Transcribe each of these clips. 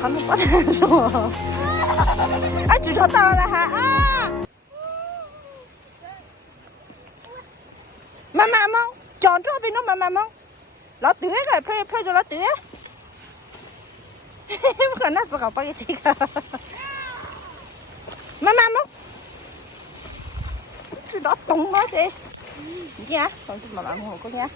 还没把它说，哎，指头到了还啊！慢慢摸，讲这边弄慢慢摸，老对个，拍着老对，不可能不搞把你这个，慢慢摸，知道懂了这，你看，总是慢慢摸，过来。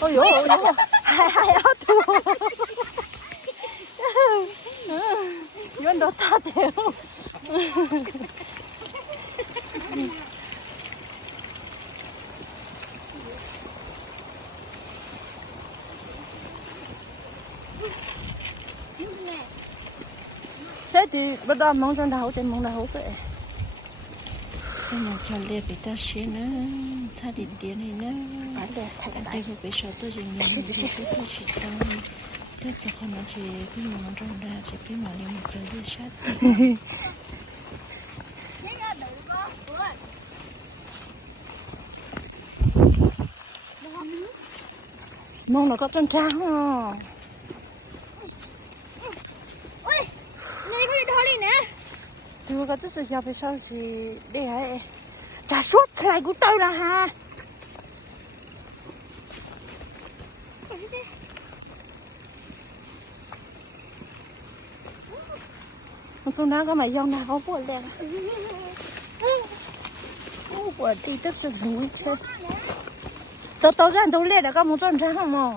哎呦，还要吐，用到大头。sẽ thì bắt đầu mong cho đầu trên mong đầu vậy cái nhà cho liệp bị ta xé nữa xa điện tiền này nữa anh đây cũng bị sợ tôi gì mình bị sợ tôi chỉ tao tôi sẽ không nói chỉ cái mong trong ra chỉ cái mong liệp một giờ đi sát mong là có chân trắng không tôi có chút giờ phải sao thì để ấy trả suốt lại của tôi là ha con nào có mày dòng nào không buồn đèn không buồn đi tất sự núi chơi tôi ra tôi lên là có một chân trắng không mà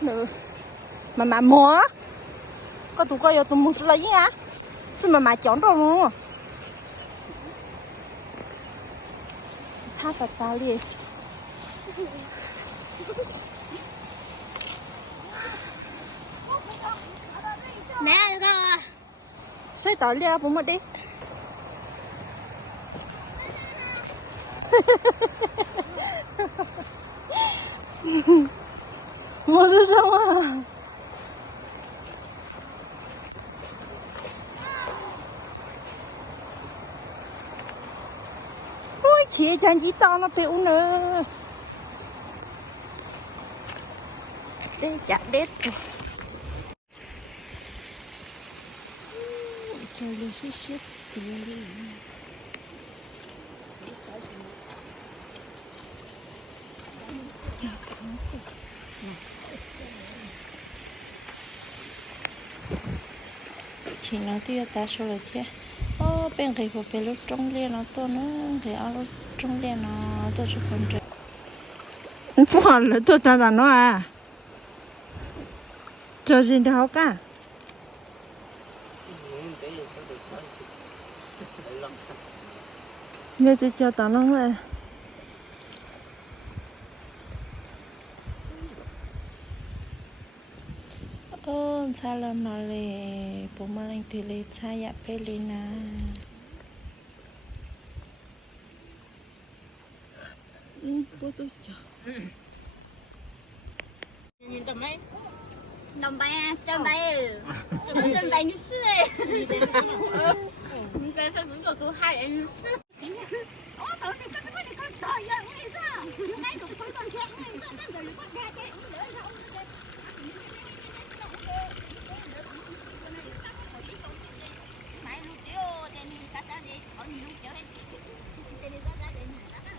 nữa mà mua có tụi coi tụi mua là gì hả chứ mà chọn rồi luôn sao tao đi nè sao à xây tao đi bố mất đi mua ra sao à ôi chị chẳng chỉ to nó béo nữa đây chặt đét rồi trời lên xích xích chị nói tôi ta số là thế bên cái của bên lúc trong liền nó to nữa thì ở lúc trong liền nó tôi chụp con trai不好了做咋弄啊这是好干那就叫打弄了xa lắm mà lệ bố mà anh từ lệ xa dạ phê lệ nà bố tôi chờ nhìn tầm mấy đồng bay à trăm bay như sư này mình cái sao cũng được tôi hai anh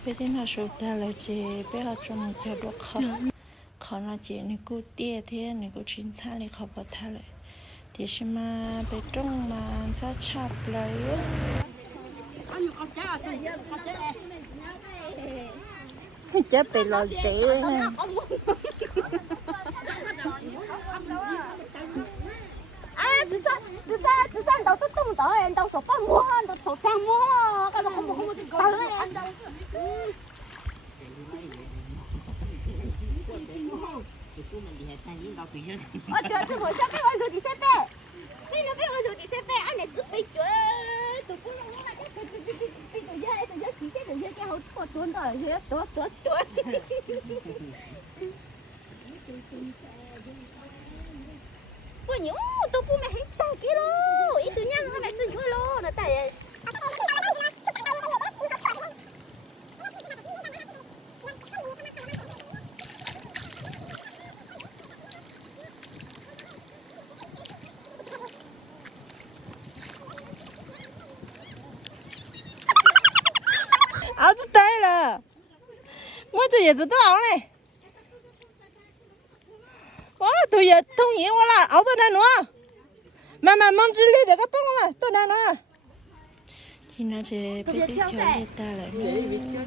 bây giờ nó sụt ta là chị bây giờ trong một chỗ độ khó nó chị này cô tia thế này cô chín xa này khó bật thà lại thì xem mà bây trong mà ra chạp lại chết bị lòi xỉ từ sao đâu tôi tung tới đâu số ba mua đâu số trăm mua cái đó không tới anh đâu 我叫这么小贝我手第三杯，这那边我手第三杯，俺那只杯绝都不用我那个杯都要提前都要给好错多的，要多。不牛都不买很大给喽，一对娘还买真牛喽，那大爷。熬子对了，我这叶子都熬嘞。哇，都也同意我了，熬到哪弄？慢慢忙之类这个帮我们到哪弄？今天这被被条例打了呢，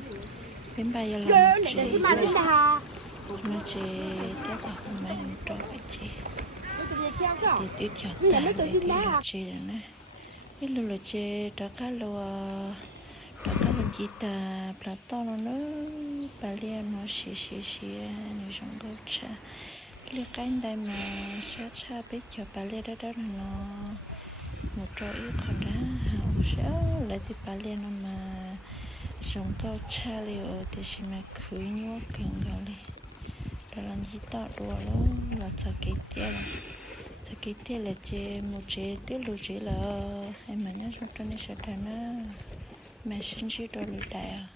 明白要làm gì？那这大家后面用找个这，để cho ta lại để làm gì nữa? Cái lô lô ce đó cá lô chỉ ta plato nó balia nó xì như trong gấu trà cái cái đây mà cha biết cho balia đó nó một trò ít còn đó hậu sao lại thì balia nó mà trong gấu trà liệu thì chỉ mà cưới nhau cần gạo đi đó là chỉ tạo đùa là sao cái tiền là chế một chế tiêu lúa chế là em mà nhớ trong này sẽ ra nó mà sinh chỉ đồ lúa đại à